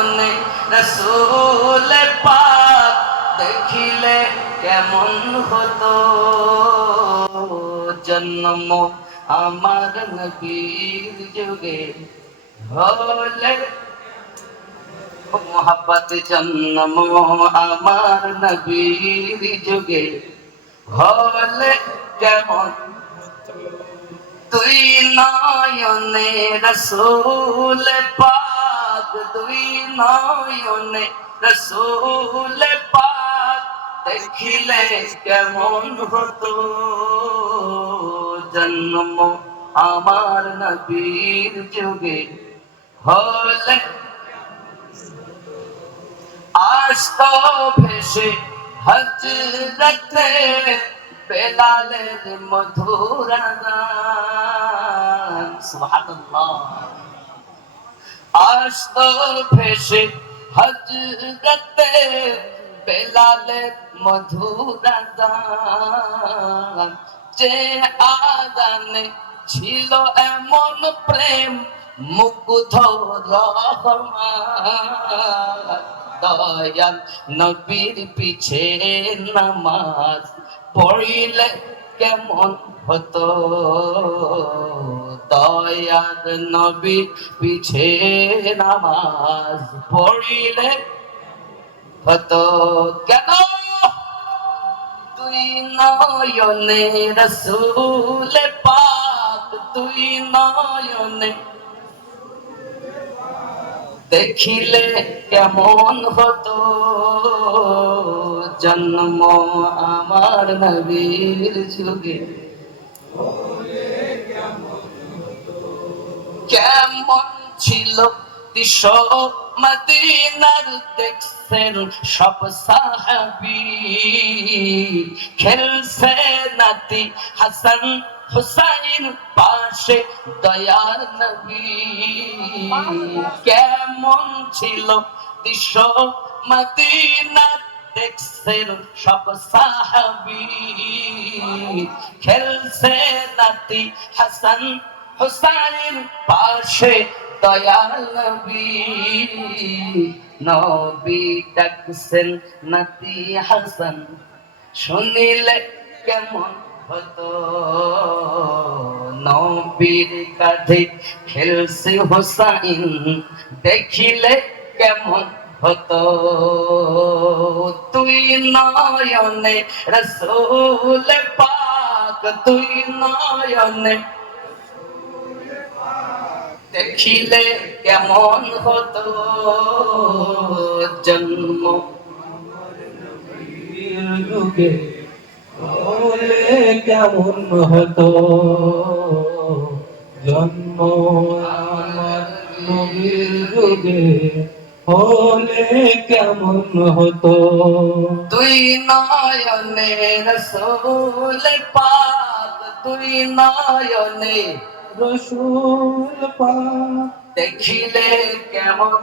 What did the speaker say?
নয়নে রসূল পাক দেখিলে কেমন হতো জন্ম আমার নবীর যুগে হলে মোহাব্বত জন্ম আমার নবীর যুগে হলে কেমন তুই নয়নে রসূল পাক তুই নয়নে রসূল পাক দেখিলে কেমন হতো জন্ম আমার নবীর যুগে হলে আসতো ভেসে হযরতে বেলালের মধুর গান সুবহানাল্লাহ আসতো ভেসে হযরতে বেলালের মধুর গান যে আজানে ছিল এমন প্রেম মুগ্ধ রহমান দয়াল নবীর পিছে নামাজ পড়িলে কেমন হতো দয়াল নবীর পিছে নামাজ পড়িলে হতো কেন তুই নয়নে রসূল পাক তুই নয়নে দেখিলে কেমন হতো জন্ম আমার নবীর যুগে কেমন ছিল দিশ মদিনার দেখছেন সব সাহাবী খেলছে নাতি হাসান হুসাইন পাশে দয়ার নবী কেমন ছিল দিশ মদিনার দেখছেন সব সাহাবী খেলছে নাতি হাসান হুসাইন পাশে দয়াল নবী নবী ডাকছেন নাতি হাসান শুনিলে কেমন হতো নবীর কাঁধে খেলছে হুসাইন দেখিলে কেমন হতো তুই নয়নে রসূল পাক তুই নয়নে দেখিলে কেমন হতো জন্ম যুগে হলে কেমন হতো জন্ম আমার নবীর যুগে হলে কেমন হতো তুই নয়নে রসূল পাক তুই নয়নে রসূল পাক দেখিলে কেমন